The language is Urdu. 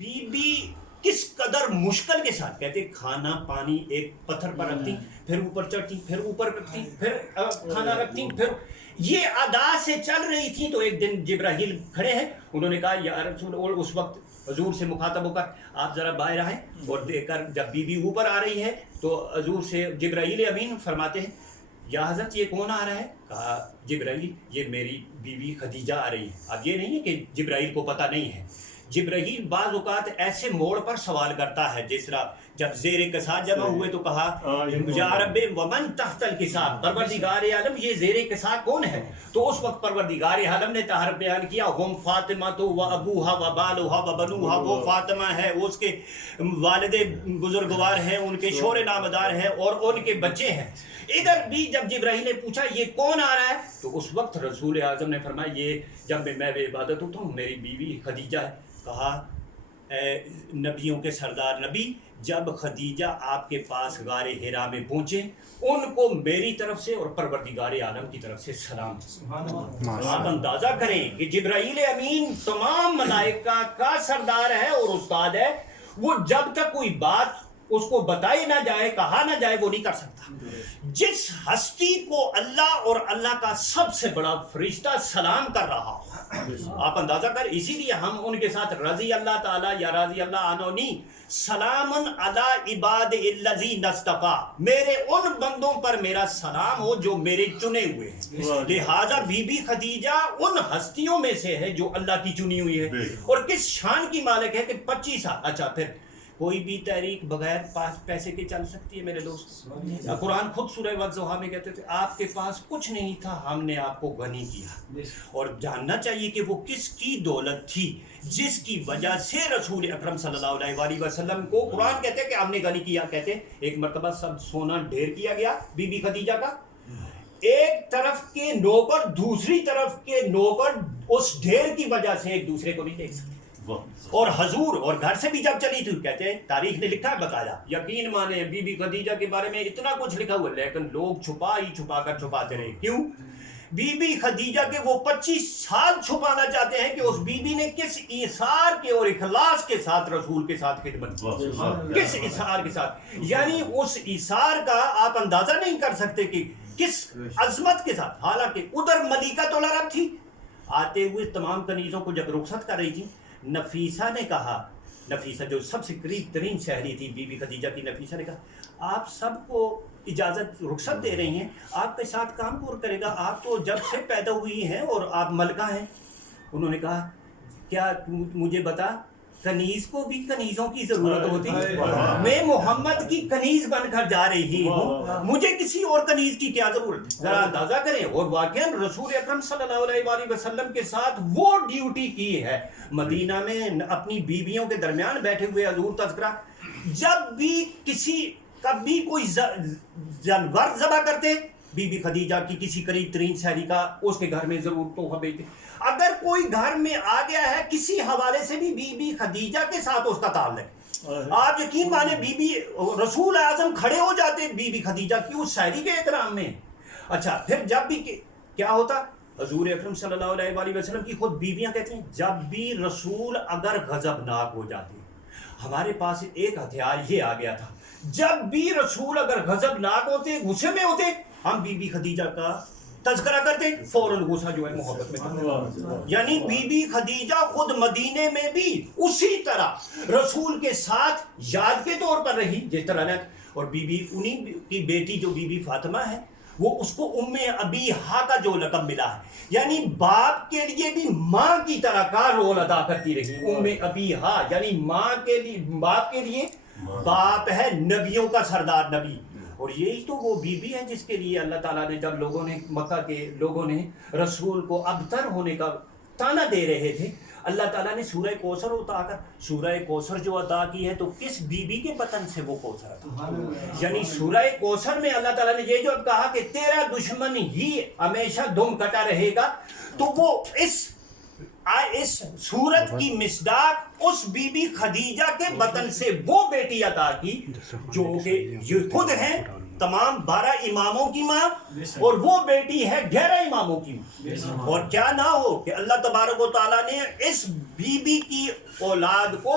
بی بی کس قدر مشکل کے ساتھ کہتے کھانا پانی ایک پتھر پر رکھتی، پھر اوپر چڑھتی، پھر اوپر رکھتی، پھر کھانا رکھتی، پھر یہ ادا سے چل رہی تھی. تو ایک دن جبرائیل کھڑے ہیں، انہوں نے کہا یا رسول، اور اس وقت حضور سے مخاطب ہو کر آپ ذرا باہر آئیں. اور دیکھ کر جب بی بی اوپر آ رہی ہے تو حضور سے جبرائیل امین فرماتے ہیں یا حضرت یہ کون آ رہا ہے؟ کہا جبرائیل یہ میری بیوی خدیجہ آ رہی ہے. اب یہ نہیں ہے کہ جبرائیل کو پتہ نہیں ہے. جبرائیل بعض اوقات ایسے موڑ پر سوال کرتا ہے، جس طرح جب زیر کساد جمع ہوئے تو کہا یا رب ومن تحت الکساد، پروردگار عالم یہ زیر کساد کون ہے؟ تو اس وقت پروردگار عالم نے طاہر بیان کیا ہم فاطمہ تو و ابوہا و بالوہا و بنوہا، وہ فاطمہ ہے، اس کے والد بزرگوار ہیں، ان کے شور نامدار ہیں اور ان کے بچے ہیں. ادھر بھی جب جبرائیل نے پوچھا یہ کون آ رہا ہے تو اس وقت رسول اعظم نے فرمایا یہ جب میں عبادت ہوتا ہوں میری بیوی خدیجہ ہے. کہا اے نبیوں کے سردار نبی، جب خدیجہ آپ کے پاس غار حرا میں پہنچے ان کو میری طرف سے اور پروردگار عالم کی طرف سے سلام. آپ اندازہ کریں کہ جبرائیل امین تمام ملائکہ کا سردار ہے اور استاد ہے، وہ جب تک کوئی بات اس کو بتائی نہ جائے، کہا نہ جائے، وہ نہیں کر سکتا. جس ہستی کو اللہ اور اللہ کا سب سے بڑا فرشتہ سلام کر رہا ہو، آپ اندازہ کر. اسی لیے ہم ان کے ساتھ رضی اللہ تعالیٰ یا رضی اللہ عنہ نہیں، سلامن علی عباد الذین اصطفیٰ، میرے ان بندوں پر میرا سلام ہو جو میرے چنے ہوئے ہیں. لہذا بی بی خدیجہ ان ہستیوں میں سے ہے جو اللہ کی چنی ہوئی ہے. اور کس شان کی مالک ہے کہ 25 سال. اچھا پھر کوئی بھی تحریک بغیر پیسے کے چل سکتی ہے میرے دوست؟ قرآن خود سورہ والضحیٰ میں کہتے تھے آپ کے پاس کچھ نہیں تھا، ہم نے آپ کو غنی کیا. اور جاننا چاہیے کہ وہ کس کی دولت تھی جس کی وجہ سے رسول اکرم صلی اللہ علیہ وآلہ وسلم کو قرآن کہتے کہ ہم نے غنی کیا. کہتے ایک مرتبہ سب سونا ڈھیر کیا گیا بی بی خدیجہ کا، ایک طرف کے نوکر دوسری طرف کے نوکر اس ڈھیر کی وجہ سے ایک دوسرے کو نہیں دیکھ سکتے. اور حضور اور گھر سے بھی جب چلی تھی، کہتے ہیں تاریخ نے لکھا ہے، بتایا، یقین مانے بی بی خدیجہ کے بارے میں اتنا کچھ لکھا ہوا، لیکن لوگ چھپا ہی چھپا کر چھپاتے رہے. کیوں؟ بی بی خدیجہ کے وہ 25 سال چھپانا چاہتے ہیں کہ اس بی بی نے کس ایثار کے اور اخلاص کے ساتھ رسول کے ساتھ خدمت کی، کس ایثار کے ساتھ. یعنی اس ایثار کا آپ اندازہ نہیں کر سکتے کہ کس عظمت کے ساتھ. حالانکہ ادھر ملکۃ العرب تھی، آتے ہوئے تمام کنیزوں کو جب رخصت کر رہی تھی، نفیسہ نے کہا، نفیسہ جو سب سے قریب ترین سہیلی تھی بی بی خدیجہ کی، نفیسہ نے کہا آپ سب کو اجازت رخصت دے رہی ہیں، آپ کے ساتھ کام کون کرے گا؟ آپ تو جب سے پیدا ہوئی ہیں اور آپ ملکہ ہیں. انہوں نے کہا کیا مجھے بتا، کنیز کو بھی کنیزوں کی ضرورت ہوتی ہے، میں محمد کی کنیز بن کر جا رہی ہوں، مجھے کسی اور کنیز کی کیا ضرورت ہے؟ ذرا اندازہ کریں. اور واقعاً رسول اکرم صلی اللہ علیہ وآلہ وسلم کے ساتھ وہ ڈیوٹی کی ہے. مدینہ میں اپنی بیویوں کے درمیان بیٹھے ہوئے حضور تذکرہ، جب بھی کبھی کوئی جانور ذبح کرتے، بی بی خدیجہ کی کسی قریب ترین سہیلی کا اس کے گھر میں ضرور تحفہ بھیجتے. اگر کوئی گھر میں آ گیا ہے کسی حوالے سے بھی بی بی خدیجہ کے ساتھ اس کا تعلق، آپ یقین مانے بی بی رسول اعظم کھڑے ہو جاتے بی بی خدیجہ کی اس سہیلی کے احترام میں. اچھا پھر جب بھی کیا ہوتا، حضور اکرم صلی اللہ علیہ وآلہ وسلم کی خود بیویاں کہتی ہیں جب بھی رسول اگر غضبناک ہو جاتے، ہمارے پاس ایک ہتھیار یہ آ گیا تھا، جب بھی رسول اگر غضبناک ہوتے، غصے میں ہوتے، ہم بی بی خدیجہ کا تذکرہ کرتے، فوراً غصہ جو ہے محبت میں تھا. یعنی بی بی خدیجہ خود مدینے میں بھی اسی طرح رسول کے ساتھ یاد کے طور پر رہی جس طرح نے. اور بی بی انہی کی بیٹی جو بی بی فاطمہ ہے، وہ اس کو ام ابیہا کا جو لقب ملا ہے، یعنی باپ کے لیے بھی ماں کی طرح کا رول ادا کرتی رہی. ام ابیہا یعنی ماں کے لیے، باپ کے لیے باپ ہے نبیوں کا سردار نبی. اور یہی تو وہ بی بی ہے جس کے لیے اللہ تعالیٰ نے جب لوگوں نے مکہ کے لوگوں نے رسول کو ابتر ہونے کا تانا دے رہے تھے، اللہ تعالیٰ نے سورہ کوثر اٹھا کر سورہ کوثر جو عطا کی ہے، تو کس بی بی کے بطن سے وہ کوثر عطا. یعنی سورہ کوثر میں اللہ تعالیٰ نے یہ جو کہا کہ تیرا دشمن ہی ہمیشہ دم کٹا رہے گا، تو وہ اس سورت کی مصداق اس بی بی خدیجہ کے بطن سے وہ بیٹی عطا کی جو کہ یہ خود ہیں تمام 12 اماموں کی ماں، اور وہ بیٹی ہے 11 اماموں کی ماں. اور کیا نہ ہو کہ اللہ تبارک و تعالیٰ نے اس بی بی کی اولاد کو